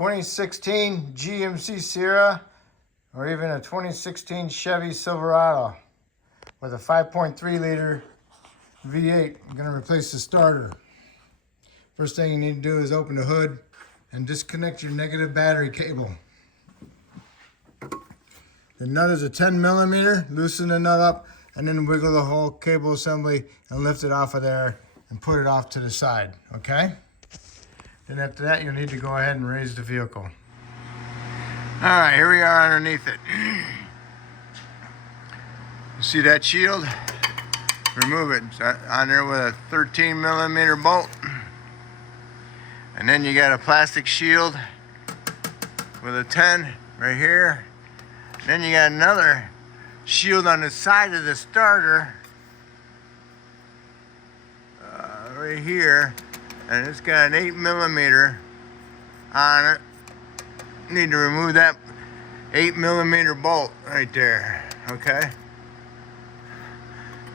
2016 GMC Sierra or even a 2016 Chevy Silverado with a 5.3 liter V8. I'm going to replace the starter. First thing you need to do is open the hood and disconnect your negative battery cable. The nut is a 10 millimeter. Loosen the nut up and then wiggle the whole cable assembly and lift it off of there and put it off to the side, okay? Then after that, you'll need to go ahead and raise the vehicle. All right, here we are underneath it. You see that shield? Remove it. It's on there with a 13 millimeter bolt. And then you got a plastic shield with a 10 right here. Then you got another shield on the side of the starter right here, and it's got an 8 millimeter on it. Need to remove that 8 millimeter bolt right there, okay?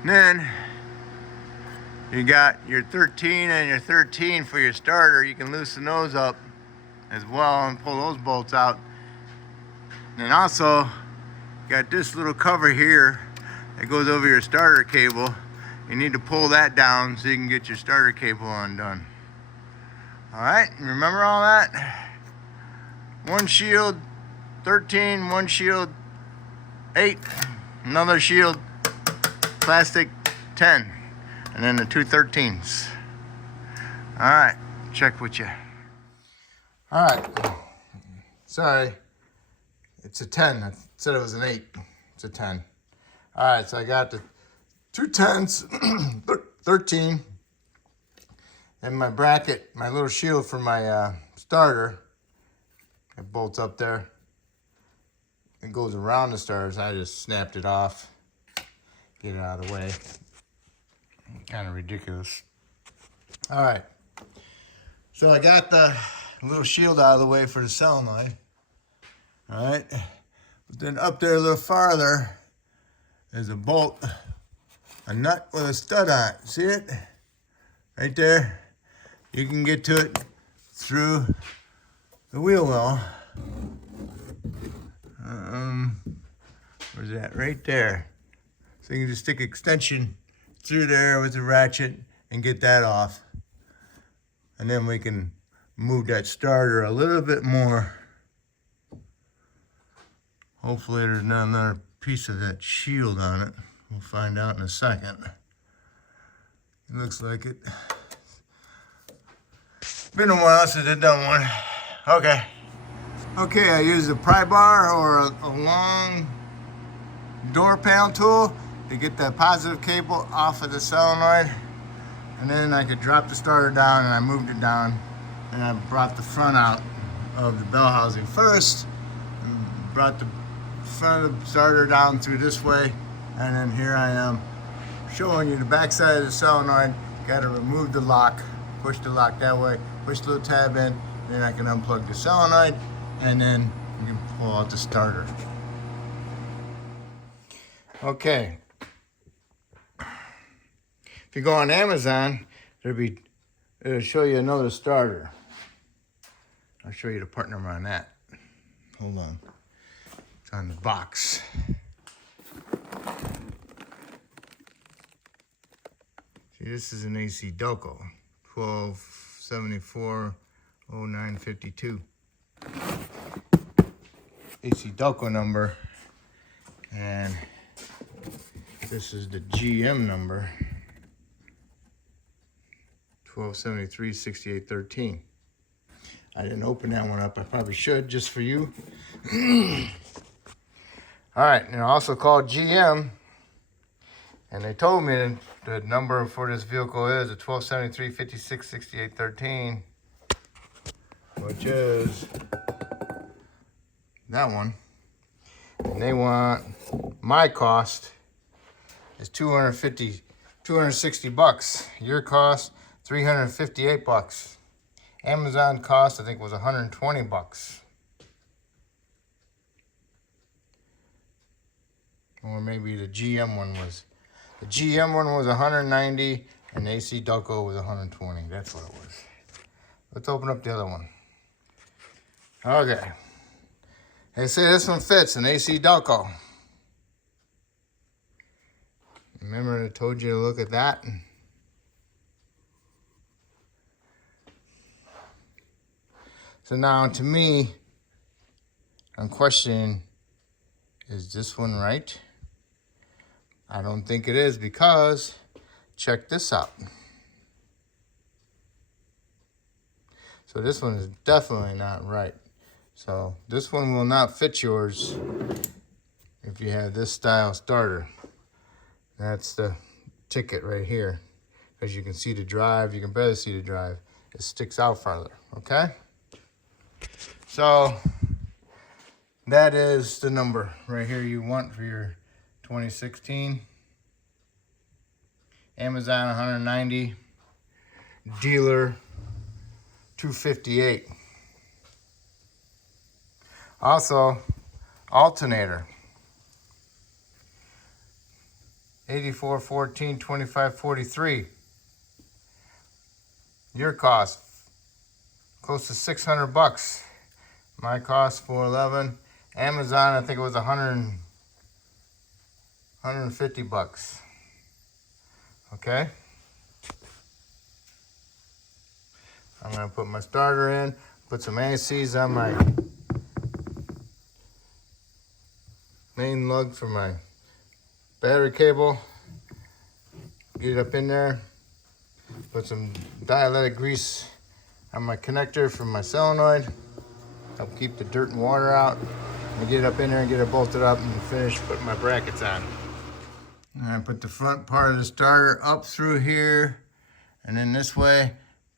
And then you got your 13 and your 13 for your starter. You can loosen those up as well and pull those bolts out. And also, you got this little cover here that goes over your starter cable. You need to pull that down so you can get your starter cable undone. All right, remember all that? One shield, 13, one shield, 8, another shield, plastic, 10, and then the two 13s. All right, check with you. All right, sorry, it's a 10. I said it was an 8. It's a 10. All right, so I got the two 10s, 13, and my bracket, my little shield for my starter. It bolts up there. It goes around the starter, so I just snapped it off. Get it out of the way. Kind of ridiculous. All right. So I got the little shield out of the way for the solenoid. All right. But then up there a little farther is a bolt, a nut with a stud on it. See it? Right there. You can get to it through the wheel well. Where's that? Right there. So you can just stick extension through there with the ratchet and get that off. And then we can move that starter a little bit more. Hopefully there's not another piece of that shield on it. We'll find out in a second. It looks like it. Been a while since I've done one. Okay. Okay, I use a pry bar or a long door panel tool to get the positive cable off of the solenoid. And then I could drop the starter down, and I moved it down. And I brought the front out of the bell housing first. And brought the front of the starter down through this way. And then here I am showing you the back side of the solenoid. Got to remove the lock, push the lock that way, push the little tab in, then I can unplug the solenoid, and then you can pull out the starter. Okay. If you go on Amazon, it'll show you another starter. I'll show you the part number on that. Hold on. It's on the box. See, this is an AC Doco, 12740952. AC Doco number, and this is the GM number, 12736813. I didn't open that one up. I probably should, just for you. All right, and I also called GM, and they told me the number for this vehicle is a 1273566813, which is that one. And they want, my cost is $260. Your cost, $358. Amazon cost, I think, was $120. Or maybe the GM one was. The GM one was $190 and the AC Doco was $120. That's what it was. Let's open up the other one. Okay. They say this one fits an AC Delco. Remember I told you to look at that? So now to me, I'm questioning, is this one right? I don't think it is, because check this out. So this one is definitely not right. So this one will not fit yours if you have this style starter. That's the ticket right here. As you can see the drive, you can barely see the drive. It sticks out farther, okay? So that is the number right here you want for your 2016. Amazon 190, dealer 258. Also, alternator 8414 2543. Your cost close to 600 bucks. My cost 411. Amazon, I think it was 150 bucks. Okay. I'm gonna put my starter in, put some ACs on my main lug for my battery cable. Get it up in there. Put some dielectric grease on my connector for my solenoid. Help keep the dirt and water out. And get it up in there and get it bolted up and finish putting my brackets on. And I put the front part of the starter up through here, and then this way,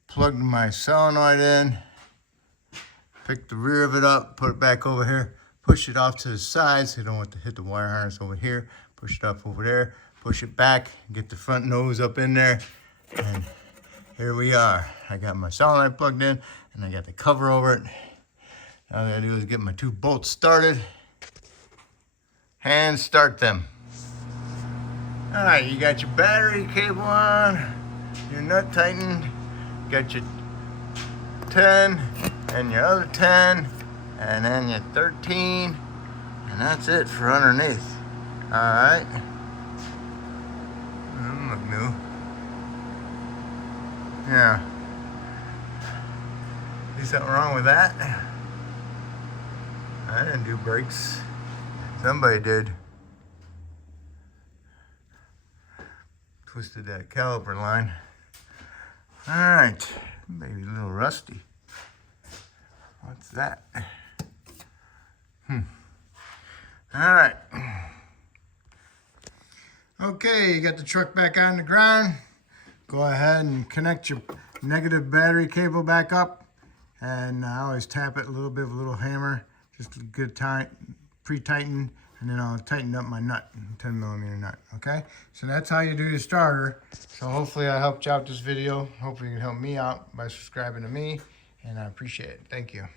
plugged my solenoid in, pick the rear of it up, put it back over here, push it off to the side so you don't want to hit the wire harness over here, push it up over there, push it back, get the front nose up in there, and here we are. I got my solenoid plugged in, and I got the cover over it. All I gotta do is get my 2 bolts started and start them. All right, you got your battery cable on, your nut tightened, got your 10 and your other 10, and then your 13, and that's it for underneath. All right. Doesn't look new. Yeah. See something wrong with that? I didn't do brakes. Somebody did. Twisted that caliper line. All right, maybe a little rusty. What's that? All right. Okay, you got the truck back on the ground. Go ahead and connect your negative battery cable back up. And I always tap it a little bit with a little hammer, just a good tight, pre-tighten, and then I'll tighten up my nut, 10 millimeter nut, okay? So that's how you do your starter. So hopefully I helped you out this video. Hopefully you can help me out by subscribing to me, and I appreciate it. Thank you.